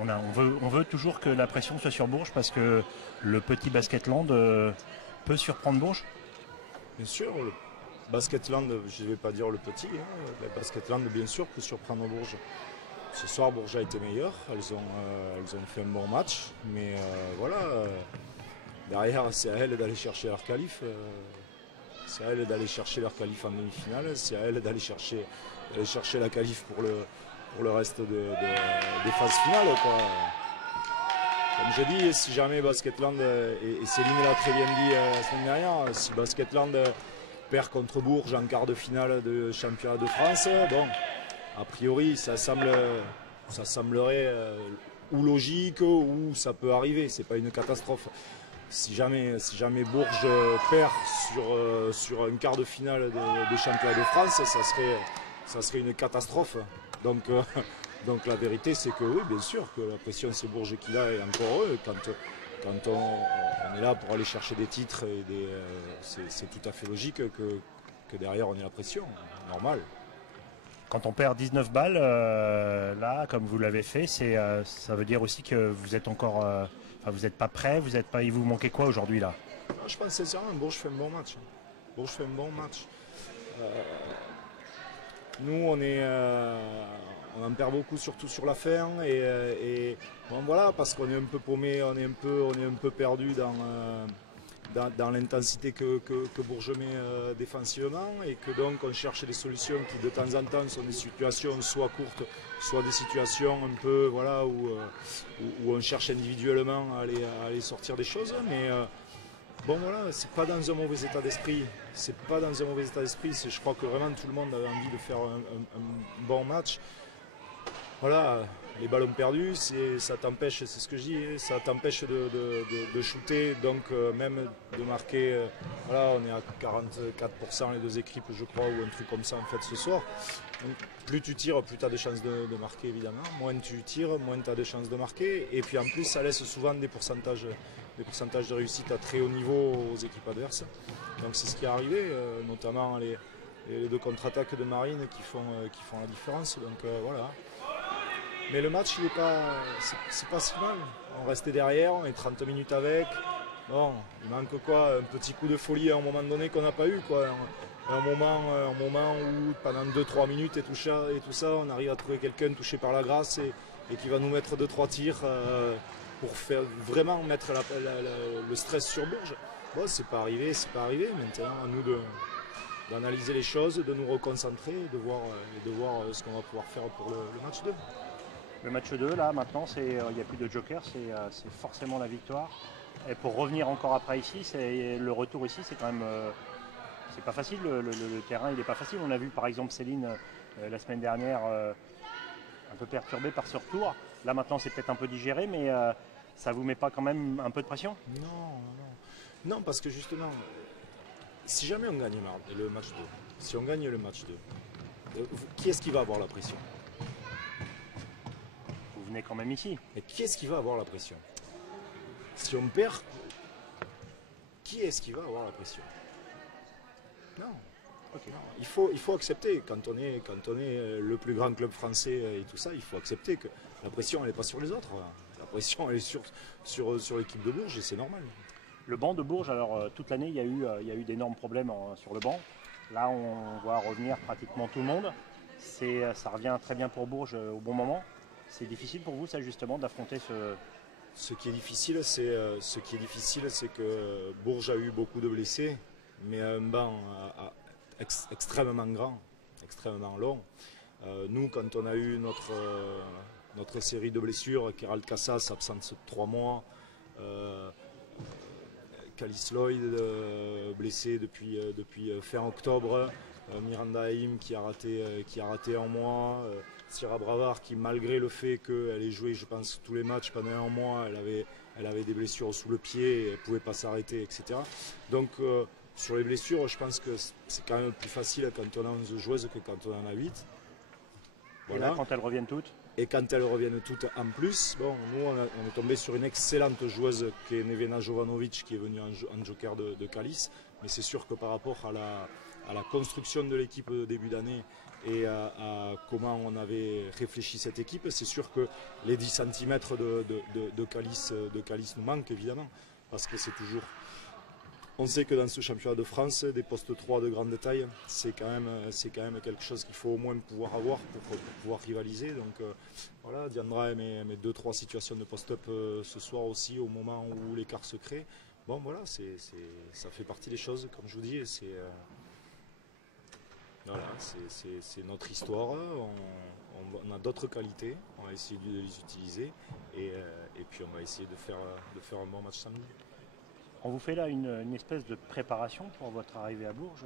On veut toujours que la pression soit sur Bourges parce que le petit Basketland peut surprendre Bourges. Bien sûr, le Basketland, je ne vais pas dire le petit, hein, le Basketland bien sûr peut surprendre Bourges. Ce soir, Bourges a été meilleur, elles ont fait un bon match, mais voilà, derrière c'est à elles d'aller chercher leur qualif. C'est à elles d'aller chercher leur qualif en demi-finale, c'est à elles d'aller chercher la qualif pour le reste des phases finales, quoi. Comme j'ai dit, si jamais Basketland, et Céline l'a très bien dit la semaine dernière, si Basketland perd contre Bourges en quart de finale de championnat de France, bon, a priori ça semblerait ou logique ou ça peut arriver, c'est pas une catastrophe. Si jamais Bourges perd sur un quart de finale des championnats de France, ça serait une catastrophe. Donc la vérité c'est que oui, bien sûr que la pression c'est Bourges qui l'a et encore eux. Quand on est là pour aller chercher des titres, c'est tout à fait logique que derrière on ait la pression, normal. Quand on perd 19 balles, là, comme vous l'avez fait, ça veut dire aussi que vous êtes encore, vous n'êtes pas prêt, il vous manquait quoi aujourd'hui là? Non, je pense sincèrement, Bourges fait un bon match. Bourges fait un bon match. Nous, on en perd beaucoup, surtout sur la fin, et bon, voilà, parce qu'on est un peu paumé, on est un peu perdu dans l'intensité que Bourges met défensivement, et que donc on cherche des solutions qui de temps en temps sont des situations soit courtes, soit des situations un peu voilà où on cherche individuellement à aller sortir des choses, mais bon voilà, c'est pas dans un mauvais état d'esprit. C'est pas dans un mauvais état d'esprit. Je crois que vraiment tout le monde avait envie de faire un bon match. Voilà, les ballons perdus, ça t'empêche, c'est ce que je dis, ça t'empêche de shooter, donc même de marquer. Voilà, on est à 44% les deux équipes, je crois, ou un truc comme ça en fait ce soir. Donc, plus tu tires, plus tu as de chances de marquer évidemment. Moins tu tires, moins tu as de chances de marquer. Et puis en plus, ça laisse souvent des pourcentages de réussite à très haut niveau aux équipes adverses. Donc c'est ce qui est arrivé, notamment les deux contre-attaques de Marine qui font la différence. Donc voilà. Mais le match, c'est pas si mal. On restait derrière, on est 30 minutes avec. Bon, il manque quoi? Un petit coup de folie à un moment donné qu'on n'a pas eu, quoi. Un moment où pendant 2-3 minutes et tout ça, on arrive à trouver quelqu'un touché par la grâce et qui va nous mettre 2-3 tirs pour vraiment mettre le stress sur Bourges. Bon, c'est pas arrivé. Maintenant, à nous d'analyser les choses, de nous reconcentrer et de voir ce qu'on va pouvoir faire pour le match 2. Le match 2, là, maintenant, il n'y a plus de joker, c'est forcément la victoire. Et pour revenir encore après ici, le retour ici, c'est quand même... c'est pas facile, le terrain, il n'est pas facile. On a vu, par exemple, Céline, la semaine dernière, un peu perturbée par ce retour. Là, maintenant, c'est peut-être un peu digéré, mais ça vous met pas quand même un peu de pression? Non, parce que justement, si jamais on gagne le match 2, si on gagne le match 2, qui est-ce qui va avoir la pression? Vous venez quand même ici. Mais qui est-ce qui va avoir la pression? Si on perd, qui est-ce qui va avoir la pression? Non. Okay. Non. Il faut accepter, quand on est le plus grand club français et tout ça, il faut accepter que la pression elle n'est pas sur les autres. La pression elle est sur l'équipe de Bourges et c'est normal. Le banc de Bourges, alors toute l'année il y a eu d'énormes problèmes sur le banc. Là on voit revenir pratiquement tout le monde. Ça revient très bien pour Bourges au bon moment. C'est difficile pour vous ça justement d'affronter ce... Ce qui est difficile c'est que Bourges a eu beaucoup de blessés, mais un banc extrêmement grand, extrêmement long. Nous, quand on a eu notre série de blessures, Keral Kassas absente 3 mois, Kalis Lloyd blessé depuis fin octobre, Miranda Haïm qui a raté un mois, Sierra Bravard qui, malgré le fait qu'elle ait joué, je pense, tous les matchs pendant un mois, elle avait des blessures sous le pied, elle ne pouvait pas s'arrêter, etc. Donc sur les blessures, je pense que c'est quand même plus facile quand on a 11 joueuses que quand on en a 8. Voilà. Et là, quand elles reviennent toutes? Et quand elles reviennent toutes en plus, bon, nous on est tombé sur une excellente joueuse qui est Nevena Jovanovic qui est venue en joker de Kalis. Mais c'est sûr que par rapport à la construction de l'équipe début d'année et à comment on avait réfléchi cette équipe. C'est sûr que les 10 cm de calice nous manquent évidemment, parce que c'est toujours... On sait que dans ce championnat de France, des postes 3 de grande taille, c'est quand même quelque chose qu'il faut au moins pouvoir avoir pour pouvoir rivaliser. Donc voilà, Diandra met 2-3 situations de post-up ce soir aussi, au moment où l'écart se crée. Bon voilà, ça fait partie des choses, comme je vous dis, voilà, c'est notre histoire, on a d'autres qualités, on va essayer de les utiliser et puis on va essayer de faire un bon match samedi. On vous fait là une espèce de préparation pour votre arrivée à Bourges.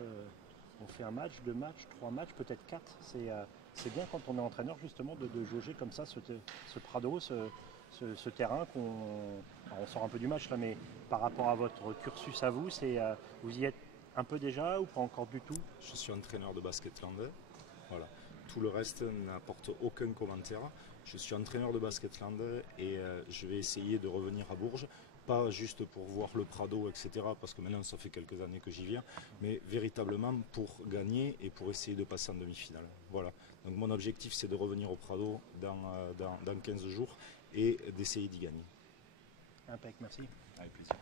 On fait un match, 2 matchs, 3 matchs, peut-être 4. C'est bien quand on est entraîneur justement de jauger comme ça ce Prado, ce terrain on sort un peu du match là, mais par rapport à votre cursus à vous, vous y êtes un peu déjà ou pas encore du tout? Je suis entraîneur de Basketland. Voilà. Tout le reste n'apporte aucun commentaire. Je suis entraîneur de Basketland et je vais essayer de revenir à Bourges. Pas juste pour voir le Prado, etc. Parce que maintenant ça fait quelques années que j'y viens, mais véritablement pour gagner et pour essayer de passer en demi-finale. Voilà. Donc mon objectif c'est de revenir au Prado dans 15 jours et d'essayer d'y gagner. Impec, merci. Avec plaisir.